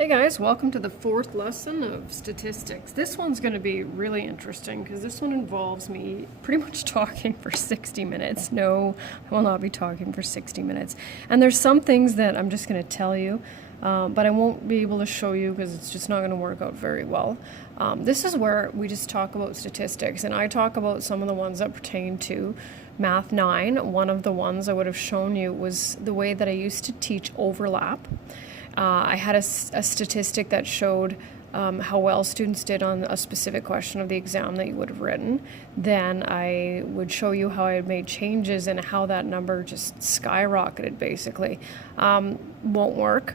Hey guys, welcome to the fourth lesson of statistics. This one's going to be really interesting because this one involves me pretty much talking for 60 minutes. No, I will not be talking for 60 minutes. And there's some things that I'm just going to tell you, but I won't be able to show you because it's just not going to work out very well. This is where we just talk about statistics, and I talk about some of the ones that pertain to Math 9. One of the ones I would have shown you was the way that I used to teach overlap. I had a statistic that showed how well students did on a specific question of the exam that you would have written. Then I would show you how I had made changes and how that number just skyrocketed, basically. Won't work.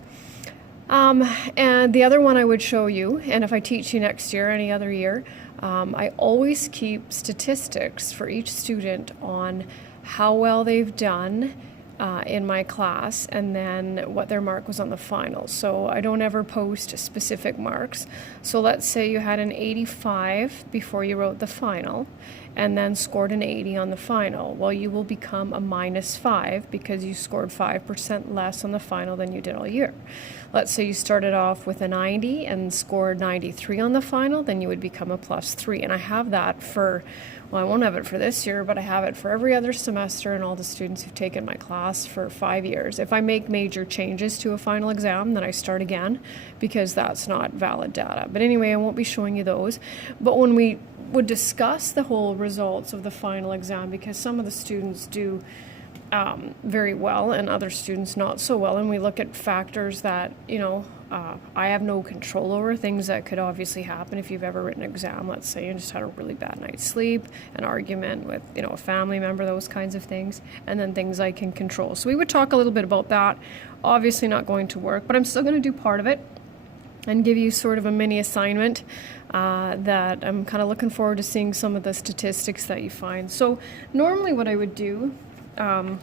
And the other one I would show you, and if I teach you next year, any other year, I always keep statistics for each student on how well they've done in my class, and then what their mark was on the final. So I don't ever post specific marks. So let's say you had an 85 before you wrote the final and then scored an 80 on the final. Well, you will become a -5 because you scored 5% less on the final than you did all year. Let's say you started off with a 90 and scored 93 on the final, then you would become a +3. And I have that for, well, I won't have it for this year, but I have it for every other semester and all the students who've taken my class for 5 years. If I make major changes to a final exam, then I start again because that's not valid data. But anyway, I won't be showing you those. But when we would discuss the whole results of the final exam, because some of the students do very well and other students not so well, and we look at factors that I have no control over, things that could obviously happen if you've ever written an exam. Let's say you just had a really bad night's sleep, an argument with a family member, those kinds of things, and then things I can control. So we would talk a little bit about that. Obviously not going to work, but I'm still going to do part of it and give you sort of a mini assignment that I'm kind of looking forward to seeing some of the statistics that you find. So normally what I would do, and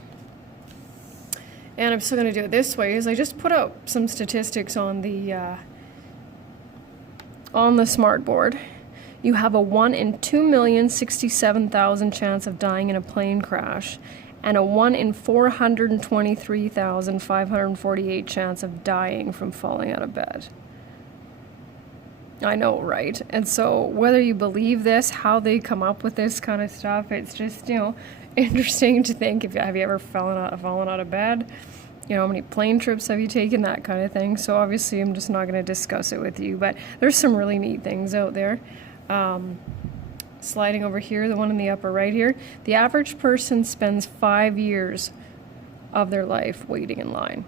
I'm still going to do it this way, is I just put out some statistics on the smart board. You have a 1 in 2,067,000 chance of dying in a plane crash, and a 1 in 423,548 chance of dying from falling out of bed. I know, right? And so whether you believe this, how they come up with this kind of stuff, it's just, interesting to think. Have you ever fallen out of bed? How many plane trips have you taken? That kind of thing. So obviously I'm just not going to discuss it with you, but there's some really neat things out there. Sliding over here, the one in the upper right here, the average person spends 5 years of their life waiting in line.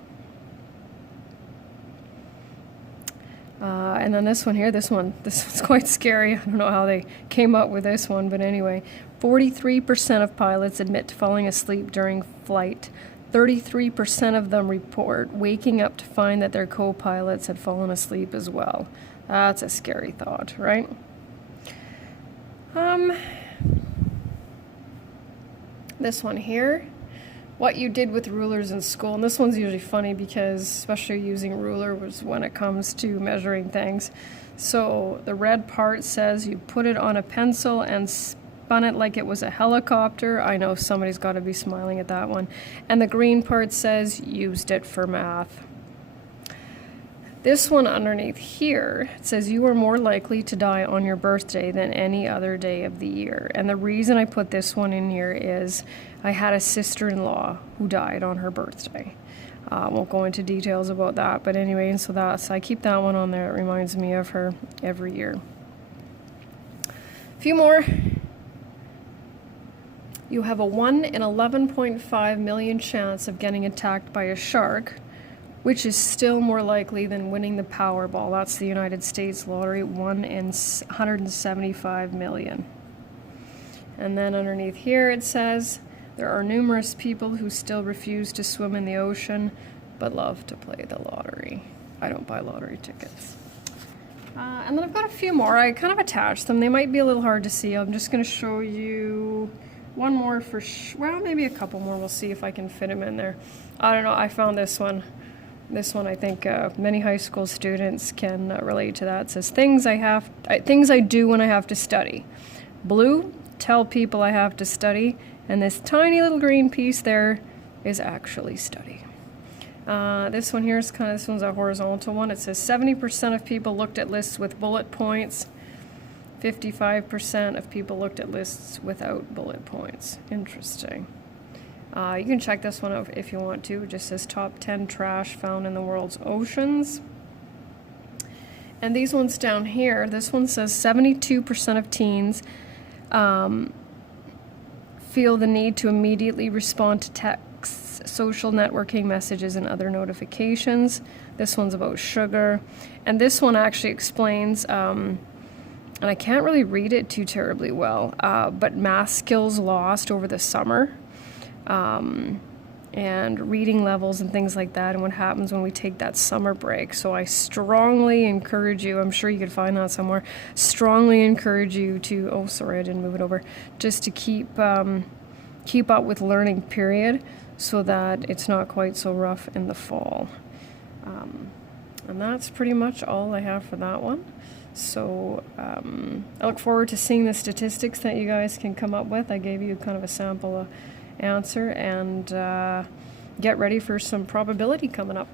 And then this one here, this one's quite scary. I don't know how they came up with this one, but anyway, 43% of pilots admit to falling asleep during flight. 33% of them report waking up to find that their co-pilots had fallen asleep as well. That's a scary thought, right? This one here, what you did with rulers in school. And this one's usually funny because especially using ruler was when it comes to measuring things. So the red part says you put it on a pencil and spun it like it was a helicopter. I know somebody's got to be smiling at that one. And the green part says used it for math. This one underneath here, it says you are more likely to die on your birthday than any other day of the year. And the reason I put this one in here is I had a sister-in-law who died on her birthday. I won't go into details about that, but anyway, and so I keep that one on there. It reminds me of her every year. A few more. You have a 1 in 11.5 million chance of getting attacked by a shark, which is still more likely than winning the Powerball. That's the United States lottery, 1 in 175 million. And then underneath here it says, there are numerous people who still refuse to swim in the ocean, but love to play the lottery. I don't buy lottery tickets. And then I've got a few more. I kind of attached them. They might be a little hard to see. I'm just going to show you one more well, maybe a couple more. We'll see if I can fit them in there. I don't know. I found this one. This one, I think many high school students can relate to that. It says, things I do when I have to study. Blue, tell people I have to study. And this tiny little green piece there is actually study. This one here is this one's a horizontal one. It says 70% of people looked at lists with bullet points. 55% of people looked at lists without bullet points. Interesting. You can check this one out if you want to. It just says top 10 trash found in the world's oceans. And these ones down here, this one says 72% of teens feel the need to immediately respond to texts, social networking messages, and other notifications. This one's about sugar. And this one actually explains, and I can't really read it too terribly well, but math skills lost over the summer. And reading levels and things like that, and what happens when we take that summer break. So I strongly encourage you, I'm sure you could find that somewhere, strongly encourage you to, oh sorry, I didn't move it over, just to keep up with learning, period, so that it's not quite so rough in the fall. And that's pretty much all I have for that one. So I look forward to seeing the statistics that you guys can come up with. I gave you kind of a sample answer, and get ready for some probability coming up.